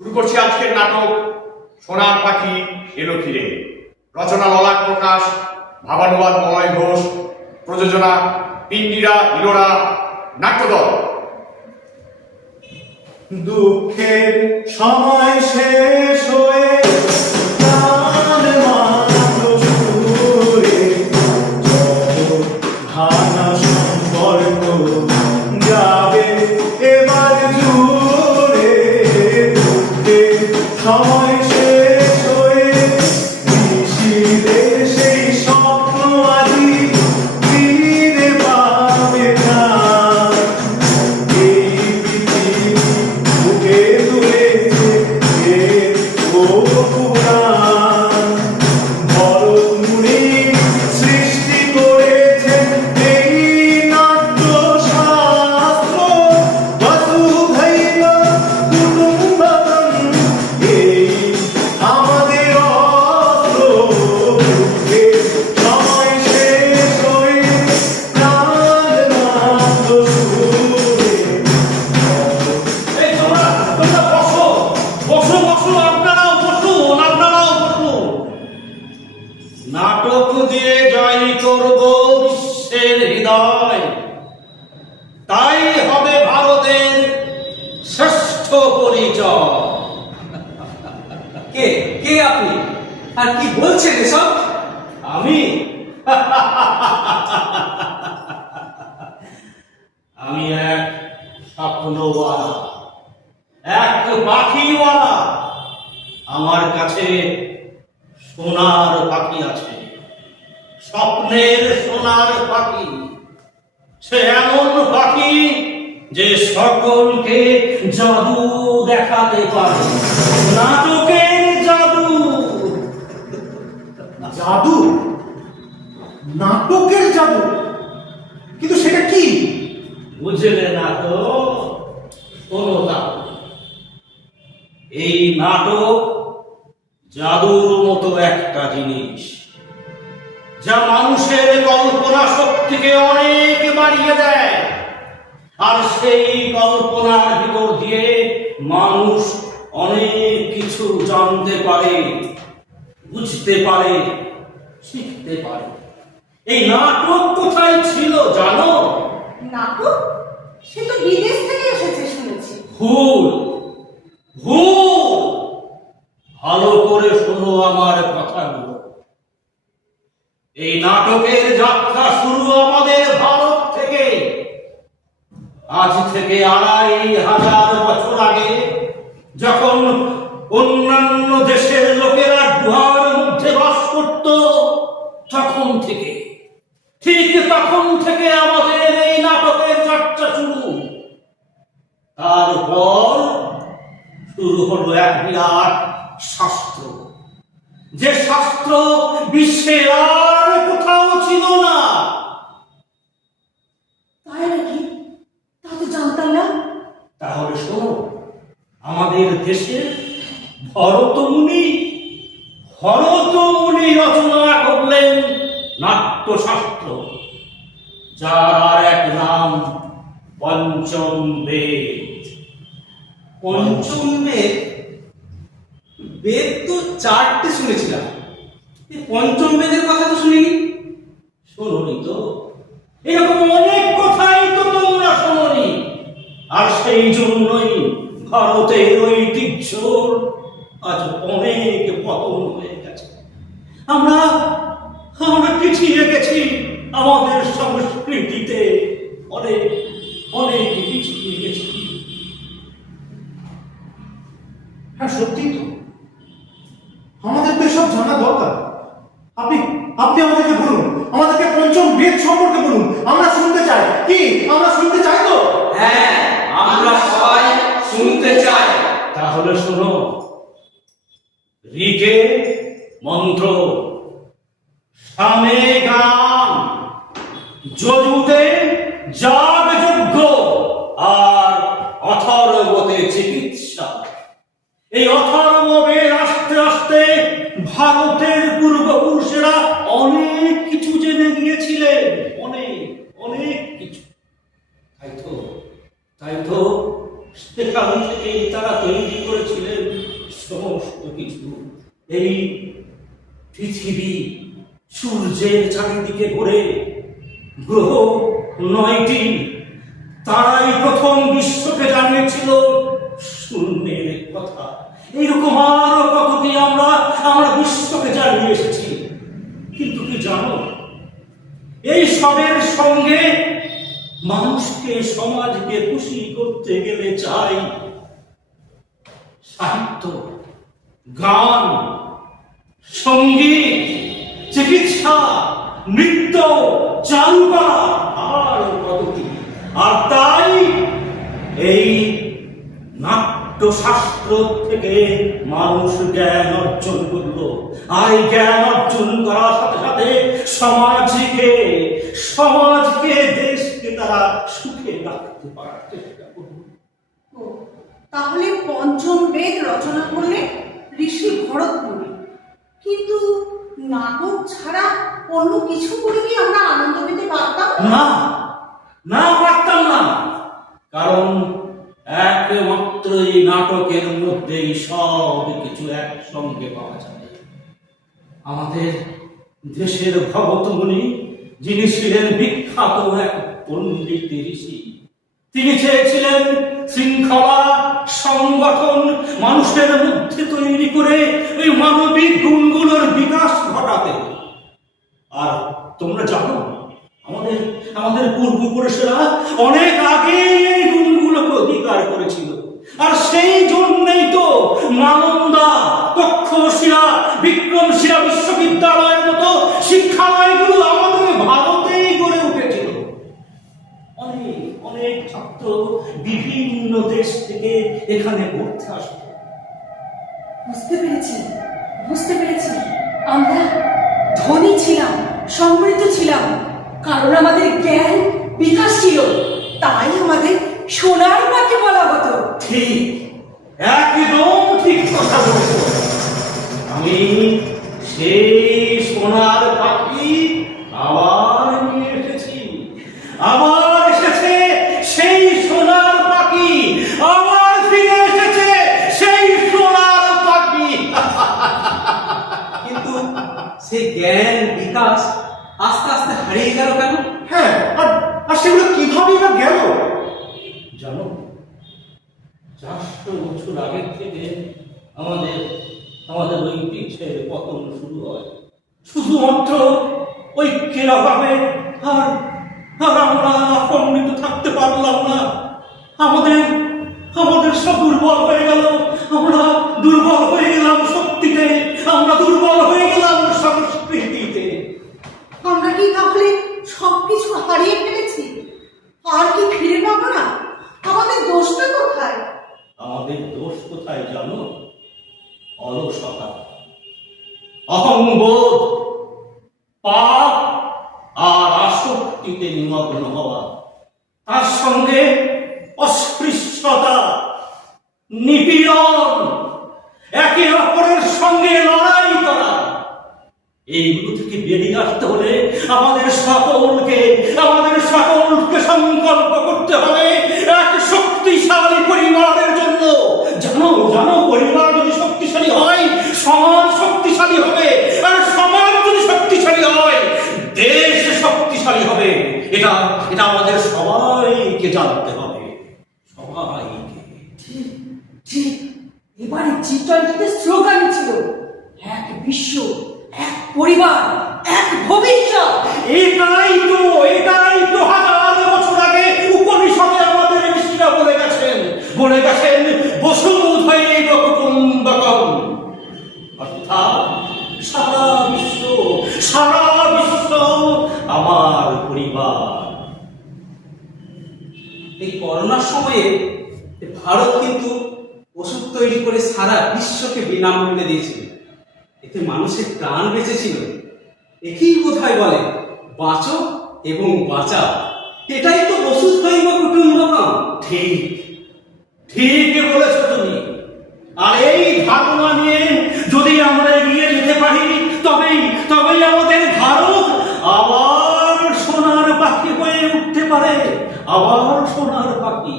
শুরু করছি আজকের নাটক সোনার পাখি এলো ফিরে। রচনা ললাট প্রকাশ, ভাবানুবাদ মলয় ঘোষ, প্রযোজনা পিন্ডিরা ইলোরা নাট্যদল। দুঃখের সময় শেষ হয়ে প্রাণ মাত্র সুরে ভাঙা সম্পর্ক যাবে এবার জুড়ে। দুঃখের সময় শেষ হয়ে নিশিদের সেই স্বপ্ন আজি ফিরে পাবে না। এই পৃথিবী বুকে তুলেছে এর পুরাণ। ভরত মুনি সৃষ্টি করেছেন এই নাট্যশাস্ত্র। বসুধৈব কুটুম্বকম এই আমাদের অস্ত্র। দুঃখের সময় শেষ হয়ে প্রাণ মাত্র সুরে। এই তোমরা বসো বসো বসো, আপনারাও বসুন, আপনারাও বসুন। নাটক দিয়ে জয় করব বিশ্বের হৃদয়, তাই হবে ভারতের শ্রেষ্ঠ পরিচয়। কে কে আপনি আর কি বলছেন এসব? আমি আমি এক স্বপ্নওয়ালা, এক পাখিওয়ালা। আমার কাছে সোনার পাখি আছে, স্বপ্নের সোনার পাখি। সে এমন পাখি যে সকলকে জাদু দেখাতে পারে, নাটকের জাদু। জাদু? নাটকের জাদু? কিন্তু সেটা কি? বুঝলে না তো? শোনো তাহলে। এই নাটক জাদুর মতো একটা জিনিস, যা মানুষের কল্পনা শক্তিকে অনেক বাড়িয়ে দেয়। আর সেই কল্পনার ভিতর দিয়ে মানুষ অনেক কিছু জানতে পারে, বুঝতে পারে, শিখতে পারে। এই নাটক কোথায় ছিল জানো? নাটক? সে তো বিদেশ থেকে এসেছে শুনেছি। ভুল ভুল, ভালো করে শোনো আমার কথাগুলো। এই নাটকের যাত্রা শুরু আমাদের ভারত থেকে। আজ থেকে 2500 বছর আগে, যখন অন্যান্য দেশের লোকেরা গুহার মধ্যে বাস করত, তখন থেকে, ঠিক তখন থেকে আমাদের এই নাটকের যাত্রা শুরু। তারপর শুরু হলো এক বিরাট শাস্ত্র, যে শাস্ত্র বিশ্বে আর কোথাও ছিল না। তাই নাকি? তা তো জানতাম না। তাহলে শোনো, আমাদের দেশের ভরত মুনি রচনা করলেন নাট্যশাস্ত্র, যার আর এক নাম পঞ্চম বেদ। পঞ্চম বেদ? বেদ তো 4টে শুনেছিলাম, এই পঞ্চম বেদের কথা তো শুনিনি। শোনোনি তো? এরকম অনেক কথাই তো তোমরা শোনোনি। আর সেই জন্যই ভারতের ঐতিহ্য আজ অনেক পতন হয়ে গেছে। আমরা পিছিয়ে গেছি আমাদের সংস্কৃতিতে, অনেক অনেক পিছিয়ে গেছি। হ্যাঁ, সত্যি তো। আমাদের তো এসব জানা দরকার। আপনি আপনি আমাদেরকে বলুন, আমাদেরকে পঞ্চম বেদ সম্পর্কে বলুন। আমরা শুনতে চাই। কি আমরা শুনতে চাই তো? হ্যাঁ, আমরা সবাই শুনতে চাই। তাহলে শোনো, ঋকে মন্ত্র, যজুতে যাগযজ্ঞ আর অথর্বতে চিকিৎসা। এই অথর্ব বেদ আস্তে আস্তে ভারতের পূর্বপুরুষেরা অনেক কিছু জেনে গিয়েছিলেন, অনেক অনেক কিছু। তাই তো সেখান থেকে তারা তৈরি করেছিলেন সমস্ত কিছু। এই পৃথিবী সূর্যের চারিদিকে ঘুরে, গ্রহ 9টি, তারাই প্রথম বিশ্বকে জানিয়েছিল শূন্যের কথা। এইরকম আরো কত কি আমরা বিশ্বকে জানিয়ে এসেছি। কিন্তু কি জানো, এই সবের সঙ্গে মানুষকে, সমাজকে খুশি করতে গেলে চাই সাহিত্য, গান, সঙ্গীত, চিকিৎসা, নৃত্য, চারুকলা আর কত কি। আর তাই এই নাট্যশাস্ত্র থেকে মানুষ জ্ঞান অর্জন করলো। আর এই জ্ঞান অর্জন করার সাথে সাথে সমাজকে দেশকে তারা সুখে রাখতে পারার চেষ্টা করলো। ও, তাহলে পঞ্চম বেদ রচনা করলেন ঋষি ভরতমুনি। কিন্তু নাটক ছাড়া অন্য কিছু করে কি আমরা আনন্দ পেতে পারতাম না? না, পারতাম না। কারণ একমাত্র এই নাটকের মধ্যেই সব কিছু একসঙ্গে পাওয়া যায়। আমাদের দেশের ভগত মুনি, যিনি ছিলেন বিখ্যাত এক পণ্ডিত ঋষি, তিনি চেয়েছিলেন শৃঙ্খলা, সংগঠন মানুষের মধ্যে তৈরি করে ওই মানবিক গুণগুলোর বিকাশ ঘটাতে। আর তোমরা জানো, আমাদের পূর্বপুরুষেরা অনেক আগে এই গুণগুলোকে অধিকার করেছিল। আর সেই জন্যই তো নালন্দা, তক্ষশিলা, বিক্রমশিলা বিশ্ববিদ্যালয়ের মতো শিক্ষালয়গুলো আমাদের ভারতেই গড়ে উঠেছিল। অনেক অনেক ছাত্র বিভিন্ন দেশ থেকে এখানে পড়তে আসতো। বুঝতে পেরেছি। আমরা ধনী ছিলাম, সমৃদ্ধ ছিলাম, কারণ আমাদের জ্ঞান বিকাশ ছিল। তাই আমাদের সোনার পাখি বলা হতো। ঠিক, একদম ঠিক কথা বলেছ। আমি সেই সোনার পাখি আবার নিয়ে এসেছি। আবার এসেছে সেই সোনার পাখি, আবার ফিরে এসেছে সেই সোনার পাখি। কিন্তু সেই জ্ঞান বিকাশ আস্তে আস্তে হারিয়ে গেল কেন? হ্যাঁ, আর সেগুলো কিভাবেই বা গেল? জানো, 400 বছর আগের থেকে আমাদের ঐতিহ্যের পতন শুরু হয়। শুধুমাত্র ঐক্যের অভাবে আর আমরা সমৃদ্ধ থাকতে পারলাম না। আমাদের সব দুর্বল হয়ে গেল। আমরা দুর্বল হয়ে গেলাম শক্তিতে, আমরা দুর্বল হয়ে গেলাম সংস্কৃতিতে। আমরা কি তাহলে সবকিছু হারিয়ে ফেলেছি? আর কি ফিরে পাবো না? আমাদের দোষটা কোথায়? আমাদের দোষ কোথায় জানো? অলসতা, অহংবোধ, পাপ আর আসক্তিতে নিমগ্ন হওয়া, তার সঙ্গে অস্পৃশ্যতা, নিপীড়ন, একে অপরের সঙ্গে লড়াই করা। এইগুলো থেকে বেরিয়ে আসতে হলে আমাদের সকলকে সংকল্প করতে হবে এক শক্তিশালী পরিবারের জন্য। জানো, পরিবার যদি শক্তিশালী হয়, সমাজ শক্তিশালী হবে। আর সমাজ যদি শক্তিশালী হয়, দেশ শক্তিশালী হবে। এটা আমাদের সবাইকে জানতে হবে, সবাইকে। ঠিক, এবারে G20-তে স্লোগান ছিল এক বিশ্ব, এক পরিবার, এক ভবিষ্যৎ। এটাই তো হাজার বছর আগে উপনিষদে আমাদের ঋষিরা বলে গেছেন বসুধৈব কুটুম্বকম। অর্থাৎ সারা বিশ্ব আমার পরিবার। এই করোনার সময়ে ভারত কিন্তু ওষুধ তৈরি করে সারা বিশ্বকে বিনামূল্যে দিয়েছিল। এতে মানুষের প্রাণ বেঁচেছিল। একেই বোধহয় বলে বাঁচো এবং বাঁচাও, এটাই তো বসুধৈব কুটুম্বকম। ঠিক ঠিকই বলেছ তুমি। আর এই ধারণা নিয়ে যদি আমরা এগিয়ে যেতে পারি, তবেই আমাদের ভারত আবার সোনার পাখি হয়ে উঠতে পারে, আবার সোনার পাখি।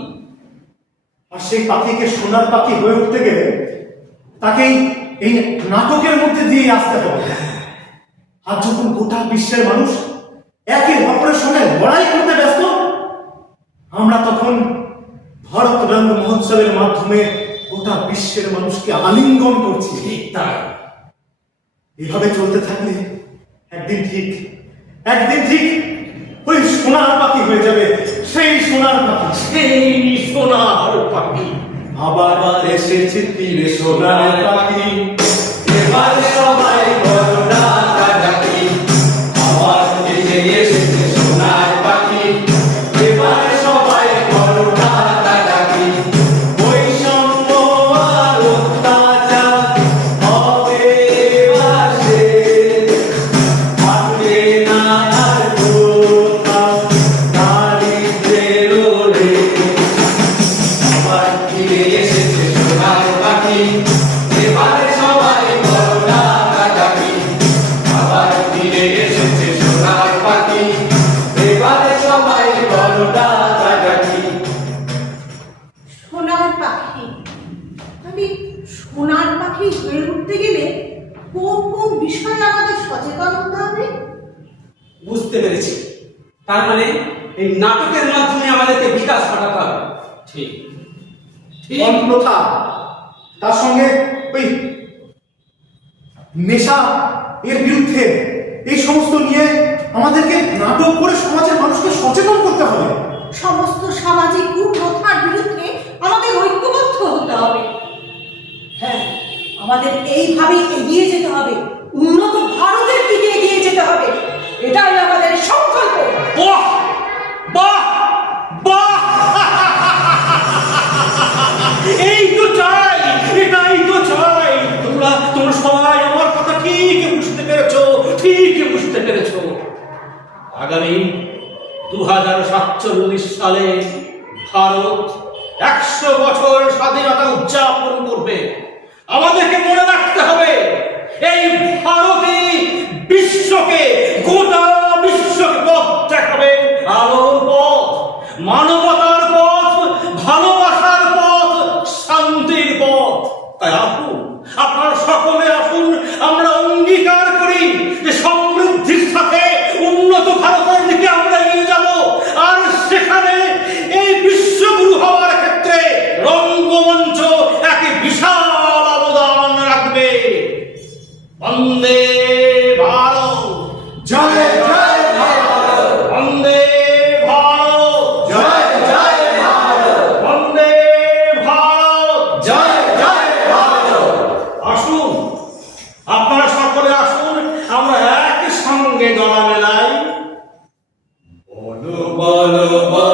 আর সেই পাখিকে সোনার পাখি হয়ে উঠতে গেলে তাকেই এই নাটকের মধ্যে দিয়ে আসতে হবে। আর যখন গোটা বিশ্বের মানুষ একে অপরের সঙ্গে লড়াই করতে ব্যস্ত, আমরা তখন ভারত রঙ্গ মহোৎসবের মাধ্যমে গোটা বিশ্বের মানুষকে আলিঙ্গন করছি। ঠিক তাই। এভাবে চলতে থাকলে একদিন ঠিক ওই সোনার পাখি হয়ে যাবে, সেই সোনার পাখি। সেই সোনার পাখি আবার এসেছে তীরে সোনার পাখি, এবার সবাই বলো ডাকাডাকি। আবার এসেছে সোনার পাখি, এবার সবাই বলো ডাকাডাকি। বৈষম্য আর অত্যাচার হবে এবার শেষ, থাকবে না আর কোথাও দারিদ্র্যের রেশ। আবার ফিরে এসেছে সোনার পাখি, এবারে সবাই বলো ডাকাডাকি। আবার ফিরে এসেছে সোনার পাখি, এবারে সবাই বলো ডাকাডাকি। সোনার পাখি, আমি সোনার পাখি হয়ে উঠতে গেলে কোন কোন বিষয়ে আমাদের সচেতন হতে হবে? বুঝতে পেরেছি, তার মানে এই নাটকের মাধ্যমে আমাদেরকে বিকাশ ঘটাতে হবে। ঠিক কোন প্রথা, তার সঙ্গে ওই নেশা এর বিরুদ্ধে, এই সমস্ত নিয়ে আমাদেরকে নাটক করে সমাজের মানুষকে সচেতন করতে হবে। সমস্ত সামাজিক কুপ্রথার বিরুদ্ধে আমাদের ঐক্যবদ্ধ হতে হবে। হ্যাঁ, আমাদের এইভাবেই এগিয়ে যেতে হবে, উন্নত ভারতের দিকে এগিয়ে যেতে হবে। এটাই আমাদের সংকল্প। বাহ বাহ বাহ! এই তো চাই, এটাই তো চাই। তোমরা সবাই আমার কথা ঠিক বুঝতে পেরেছো। আগামী 2047 সালে ভারত 100 বছর স্বাধীনতা উদযাপন করবে। আমাদেরকে মনে রাখতে হবে, এই ভারতই বিশ্বকে, গোটা বিশ্বকে পথ দেখাবে, আলোর পথ, মানবতার পথ, ভালোবাসার পথ, শান্তির পথ। তাই আসুন, আপনারা সকলে আসুন, আমরা অঙ্গীকার করি যে সমৃদ্ধির সাথে উন্নত ভারতের দিকে আমরা এগিয়ে যাব। আর সেখানে এই বিশ্বগুরু হওয়ার ক্ষেত্রে রঙ্গমঞ্চ এক বিশাল অবদান রাখবে। বন্দে ভারত, জয় জয় ভারত, বন্দে ভারত, জয় জয় ভারত, বন্দে ভারত। জয় জয় ভারত। আসুন, আপনারা সকলে আসুন, আমরা একই সঙ্গে গলা মেলাই। বলো বলো বলো